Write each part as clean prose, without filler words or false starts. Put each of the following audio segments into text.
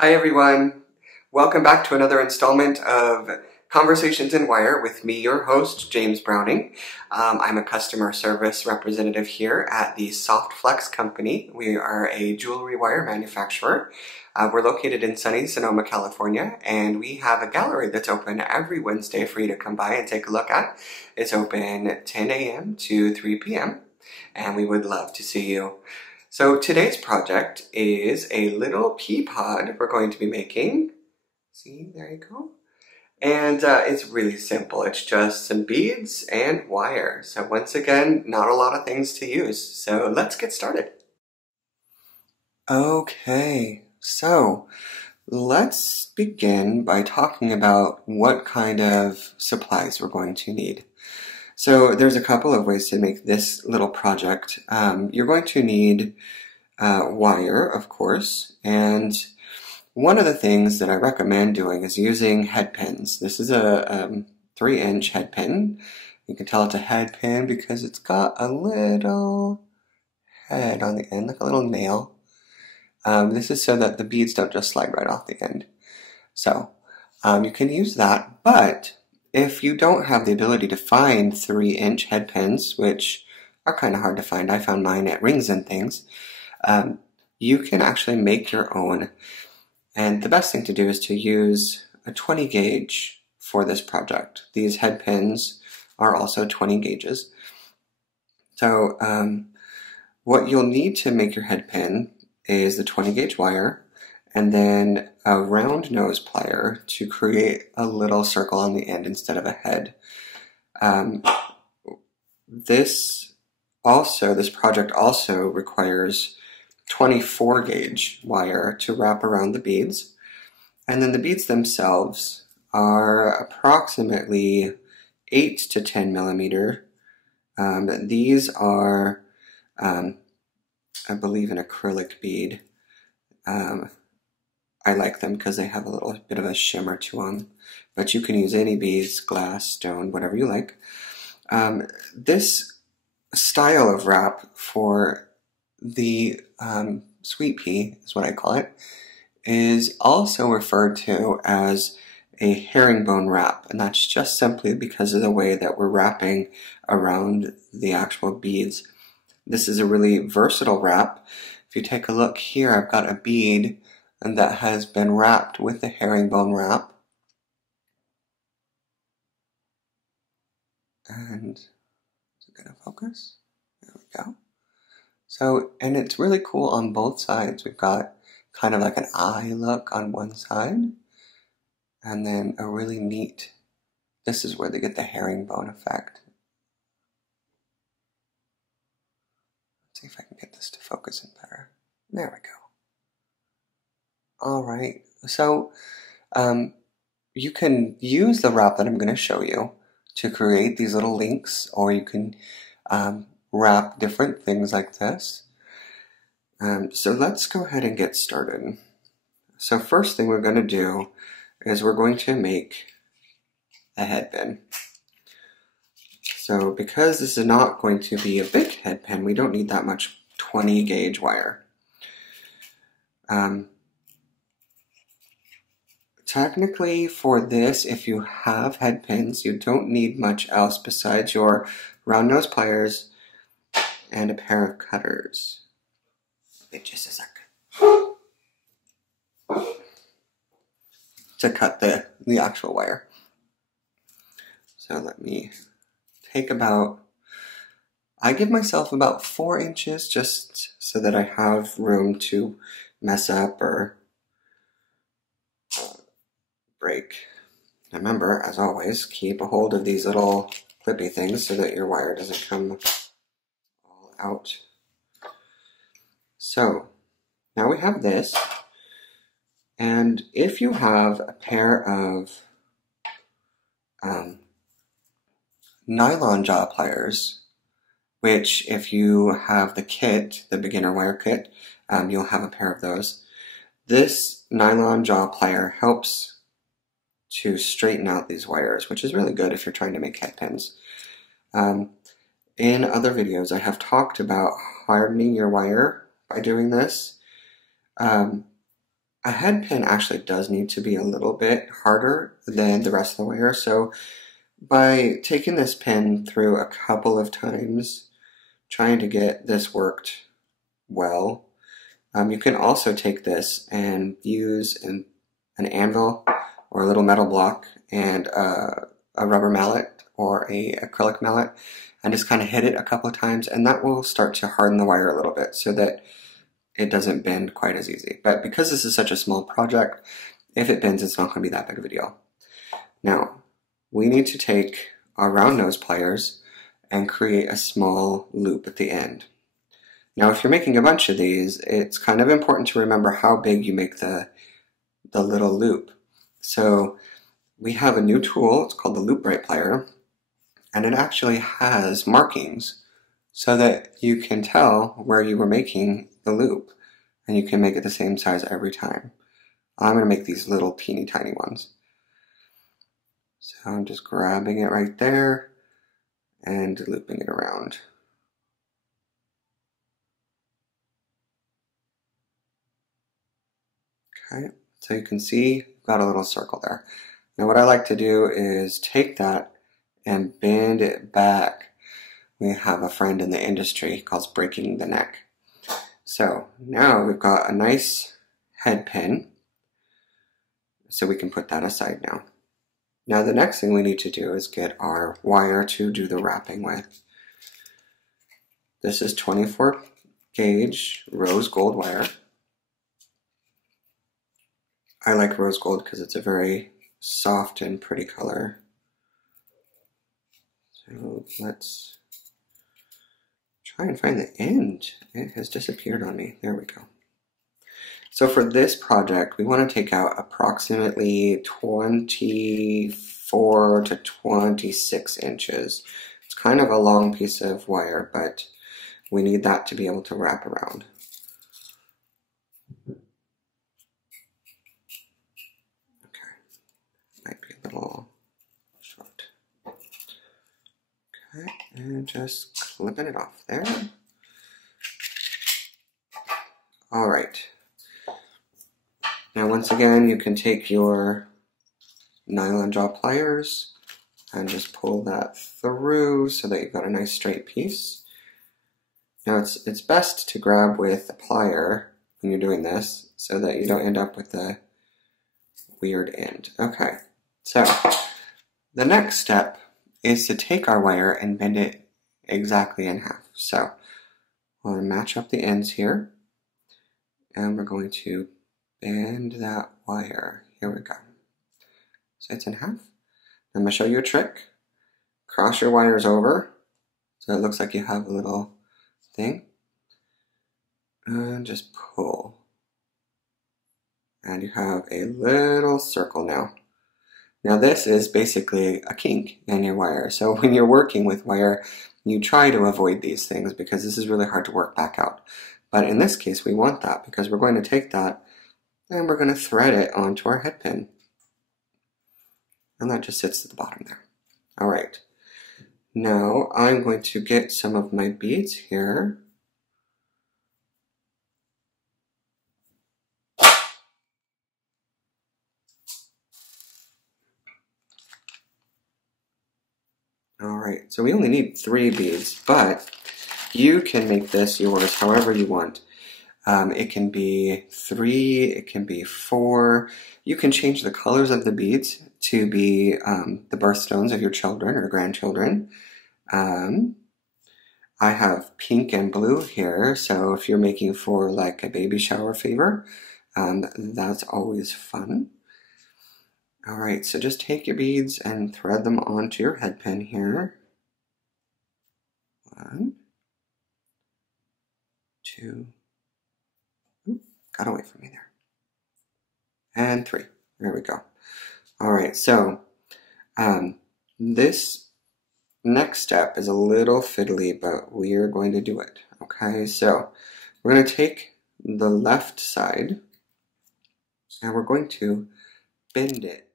Hi everyone, welcome back to another installment of Conversations in Wire with me, your host, James Browning. I'm a customer service representative here at the SoftFlex company. We are a jewelry wire manufacturer. We're located in sunny Sonoma, California, and we have a gallery that's open every Wednesday for you to come by and take a look at. It's open 10 a.m. to 3 p.m., and we would love to see you. So today's project is a little pea pod we're going to be making. See, there you go. And it's really simple. It's just some beads and wire. So once again, not a lot of things to use. So let's get started. Okay, so let's begin by talking about what kind of supplies we're going to need. So there's a couple of ways to make this little project. You're going to need wire, of course, and one of the things that I recommend doing is using head pins. This is a 3-inch head pin. You can tell it's a head pin because it's got a little head on the end, like a little nail. This is so that the beads don't just slide right off the end. So you can use that, but if you don't have the ability to find 3-inch head pins, which are kind of hard to find, I found mine at Rings and Things, you can actually make your own. And the best thing to do is to use a 20 gauge for this project. These head pins are also 20 gauges. So what you'll need to make your head pin is the 20 gauge wire, and then a round nose plier to create a little circle on the end instead of a head. This project also requires 24 gauge wire to wrap around the beads. And then the beads themselves are approximately 8 to 10 millimeter. These are, I believe, an acrylic bead. I like them because they have a little bit of a shimmer to them, but you can use any beads, glass, stone, whatever you like. This style of wrap for the sweet pea, is what I call it, is also referred to as a herringbone wrap, and that's just simply because of the way that we're wrapping around the actual beads. This is a really versatile wrap. If you take a look here, I've got a bead that has been wrapped with the herringbone wrap. And is it going to focus? There we go. So, and it's really cool on both sides. We've got kind of like an eye look on one side, and then a really neat, this is where they get the herringbone effect. Let's see if I can get this to focus in better. There we go. All right, so you can use the wrap that I'm going to show you to create these little links, or you can wrap different things like this. So let's go ahead and get started. So first thing we're going to do is we're going to make a head pin. So because this is not going to be a big head pin, we don't need that much 20 gauge wire. Technically for this, if you have head pins, you don't need much else besides your round nose pliers and a pair of cutters. Wait just a sec. To cut the actual wire. So let me take I give myself about 4 inches just so that I have room to mess up or break. Remember, as always, keep a hold of these little clippy things so that your wire doesn't come all out. So, now we have this, and if you have a pair of nylon jaw pliers, which if you have the kit, the beginner wire kit, you'll have a pair of those. This nylon jaw plier helps to straighten out these wires, which is really good if you're trying to make head pins. In other videos, I have talked about hardening your wire by doing this. a head pin actually does need to be a little bit harder than the rest of the wire, so by taking this pin through a couple of times, trying to get this worked well, you can also take this and use an anvil or a little metal block and a rubber mallet or a acrylic mallet and just kind of hit it a couple of times, and that will start to harden the wire a little bit so that it doesn't bend quite as easy. But because this is such a small project, if it bends, it's not going to be that big of a deal. Now, we need to take our round nose pliers and create a small loop at the end. Now, if you're making a bunch of these, it's kind of important to remember how big you make the little loop. So we have a new tool, it's called the Loop Right plier, and it actually has markings so that you can tell where you were making the loop, and you can make it the same size every time. I'm going to make these little teeny tiny ones. So I'm just grabbing it right there and looping it around. Okay, so you can see we've got a little circle there. Now what I like to do is take that and bend it back. We have a friend in the industry he calls breaking the neck. So now we've got a nice head pin, so we can put that aside now. Now the next thing we need to do is get our wire to do the wrapping with. This is 24 gauge rose gold wire. I like rose gold because it's a very soft and pretty color. So let's try and find the end. It has disappeared on me. There we go. So for this project, we want to take out approximately 24 to 26 inches. It's kind of a long piece of wire, but we need that to be able to wrap around. Okay, might be a little short. Okay, and just clipping it off there. All right. Now once again, you can take your nylon jaw pliers and just pull that through so that you've got a nice straight piece. Now it's best to grab with a plier when you're doing this so that you don't end up with a weird end. Okay, so the next step is to take our wire and bend it exactly in half. So we'll match up the ends here, and we're going to bend that wire. Here we go. So it's in half. I'm going to show you a trick. Cross your wires over so it looks like you have a little thing. And just pull. And you have a little circle now. Now this is basically a kink in your wire. So when you're working with wire, you try to avoid these things because this is really hard to work back out. But in this case, we want that because we're going to take that and we're going to thread it onto our head pin. And that just sits at the bottom there. All right. Now I'm going to get some of my beads here. All right, so we only need 3 beads, but you can make this yours however you want. It can be 3, it can be 4. You can change the colors of the beads to be the birthstones of your children or grandchildren. I have pink and blue here, so if you're making for like a baby shower favor, that's always fun. All right, so just take your beads and thread them onto your head pin here. 1, 2, got away from me there. And 3, there we go. All right, so this next step is a little fiddly, but we are going to do it. Okay, so we're going to take the left side and we're going to bend it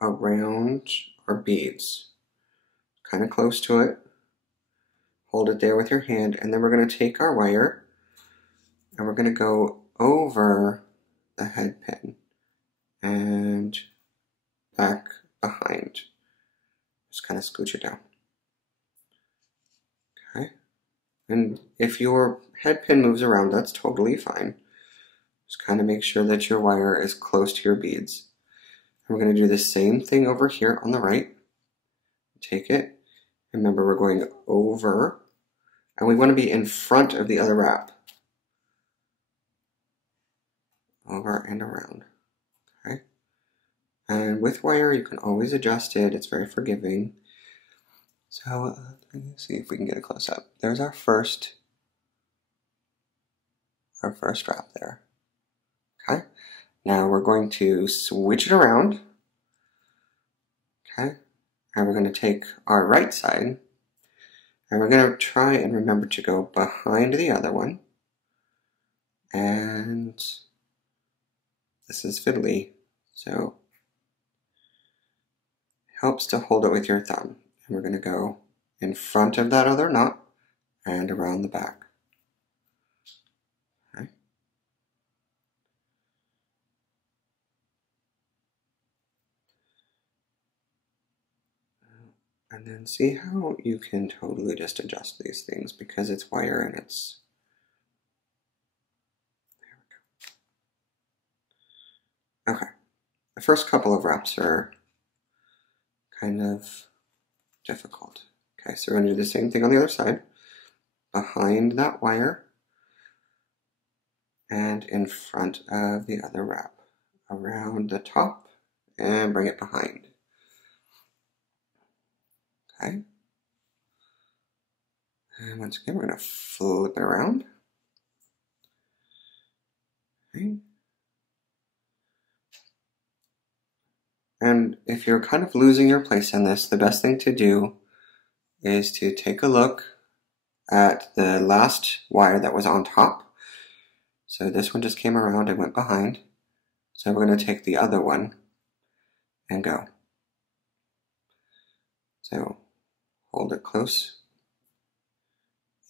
around our beads, kind of close to it. Hold it there with your hand, and then we're going to take our wire and we're going to go over the head pin and back behind. Just kind of scooch it down. Okay. And if your head pin moves around, that's totally fine. Just kind of make sure that your wire is close to your beads. And we're going to do the same thing over here on the right. Take it. Remember, we're going over, and we want to be in front of the other wrap. Over and around. Okay. And with wire, you can always adjust it. It's very forgiving. So let's see if we can get a close up. There's our first wrap there. Okay. Now we're going to switch it around. Okay. And we're going to take our right side, and we're going to try and remember to go behind the other one. And this is fiddly, so it helps to hold it with your thumb. And we're going to go in front of that other knot and around the back. Okay. And then see how you can totally just adjust these things because it's wire and it's... There we go. Okay. The first couple of wraps are kind of difficult. Okay, so we're going to do the same thing on the other side. Behind that wire and in front of the other wrap. Around the top and bring it behind. Okay. And once again, we're going to flip it around. Okay. And if you're kind of losing your place in this, the best thing to do is to take a look at the last wire that was on top. So this one just came around and went behind. So we're going to take the other one and go. So hold it close.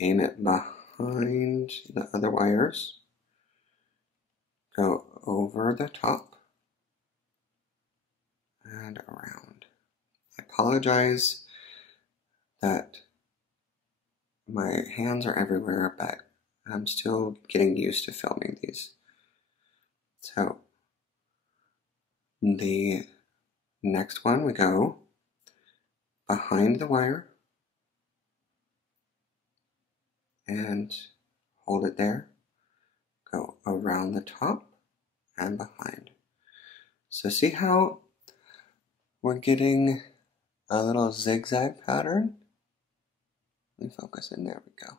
Aim it behind the other wires. Go over the top and around. I apologize that my hands are everywhere, but I'm still getting used to filming these. So the next one, we go behind the wire and hold it there. Go around the top and behind. So see how we're getting a little zigzag pattern? Let me focus in, there we go.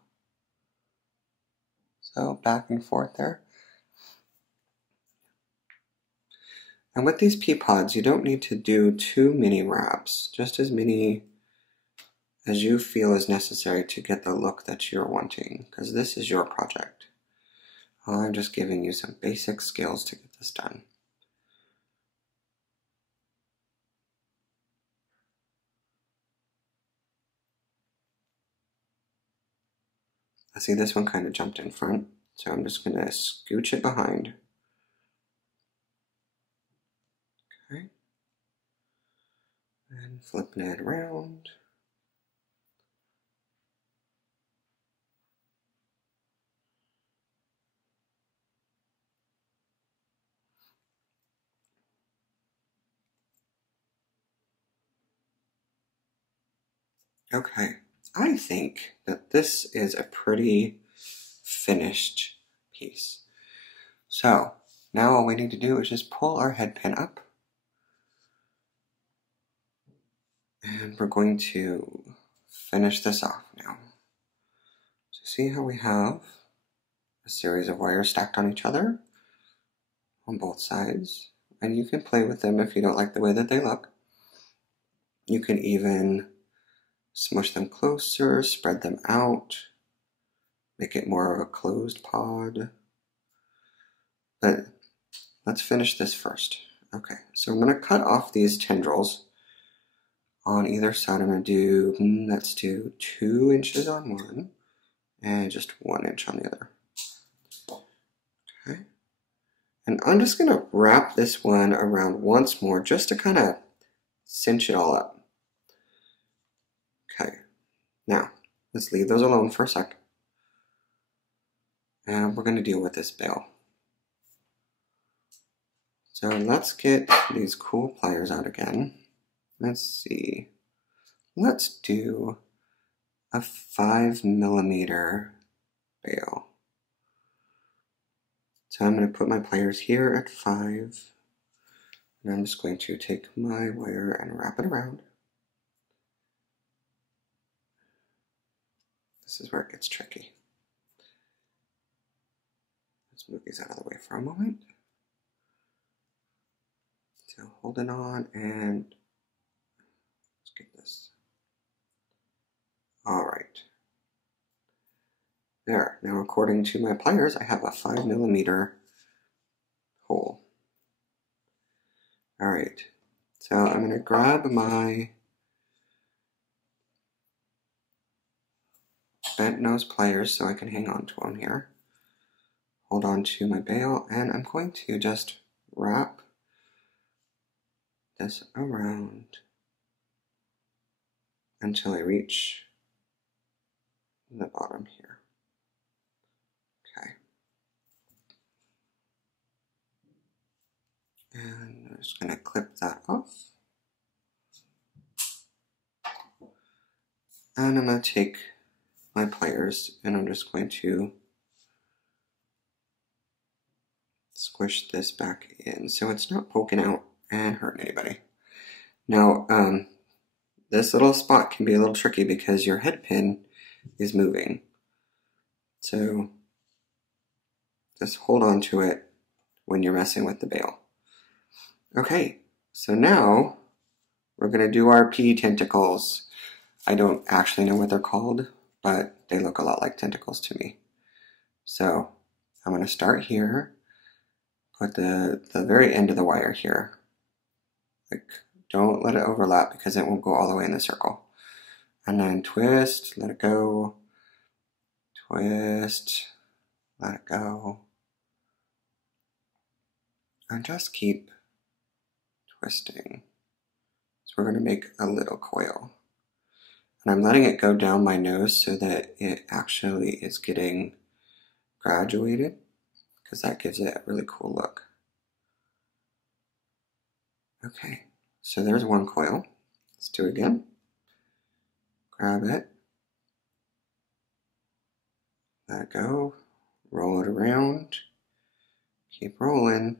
So back and forth there. And with these pea pods, you don't need to do too many wraps, just as many as you feel is necessary to get the look that you're wanting, because this is your project. I'm just giving you some basic skills to get this done. I see this one kind of jumped in front, so I'm just going to scooch it behind. Okay. And flipping it around. Okay, I think that this is a pretty finished piece. So now all we need to do is just pull our head pin up. And we're going to finish this off now. So see how we have a series of wires stacked on each other on both sides. And you can play with them if you don't like the way that they look. You can even smush them closer, spread them out, make it more of a closed pod. But let's finish this first. Okay, so I'm going to cut off these tendrils on either side. I'm going to do, let's do 2 inches on one and just 1 inch on the other. Okay, And I'm just going to wrap this one around once more just to kind of cinch it all up. Okay, now let's leave those alone for a sec. And we're going to deal with this bail. So let's get these cool pliers out again. Let's see. Let's do a 5mm bail. So I'm going to put my pliers here at 5. And I'm just going to take my wire and wrap it around. This is where it gets tricky. Let's move these out of the way for a moment. So hold it on and let's get this. All right. There. Now according to my pliers, I have a 5mm hole. All right. So I'm going to grab my bent nose pliers so I can hang on to them here. Hold on to my bail, and I'm going to just wrap this around until I reach the bottom here. Okay. And I'm just going to clip that off. And I'm going to take my pliers and I'm just going to squish this back in so it's not poking out and hurting anybody. Now, this little spot can be a little tricky because your head pin is moving. So just hold on to it when you're messing with the bail. Okay, so now we're going to do our pea tentacles. I don't actually know what they're called, but they look a lot like tentacles to me. So I'm going to start here, put the very end of the wire here. Like, don't let it overlap because it won't go all the way in the circle. And then twist, let it go, twist, let it go. And just keep twisting. So we're going to make a little coil. And I'm letting it go down my nose so that it actually is getting graduated, because that gives it a really cool look. Okay, so there's one coil. Let's do it again. Grab it, let it go, roll it around, keep rolling.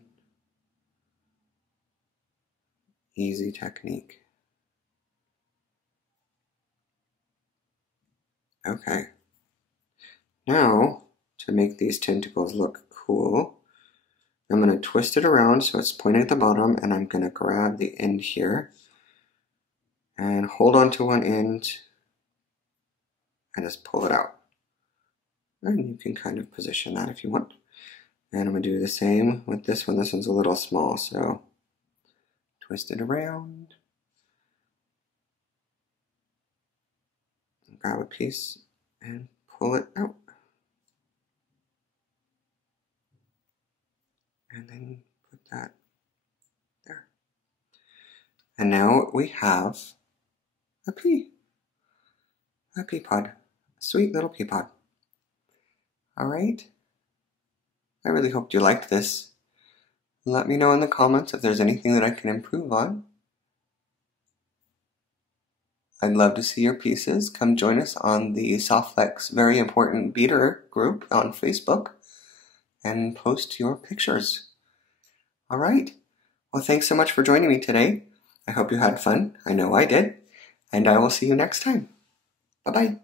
Easy technique. Okay, now to make these tentacles look cool, I'm going to twist it around so it's pointing at the bottom, and I'm going to grab the end here and hold on to one end and just pull it out. And you can kind of position that if you want. And I'm going to do the same with this one. This one's a little small, so twist it around. Grab a piece and pull it out. And then put that there. And now we have a pea pod, a sweet little pea pod. All right. I really hope you liked this. Let me know in the comments if there's anything that I can improve on. I'd love to see your pieces. Come join us on the Softflex Very Important Beater group on Facebook and post your pictures. All right. Well, thanks so much for joining me today. I hope you had fun. I know I did. And I will see you next time. Bye-bye.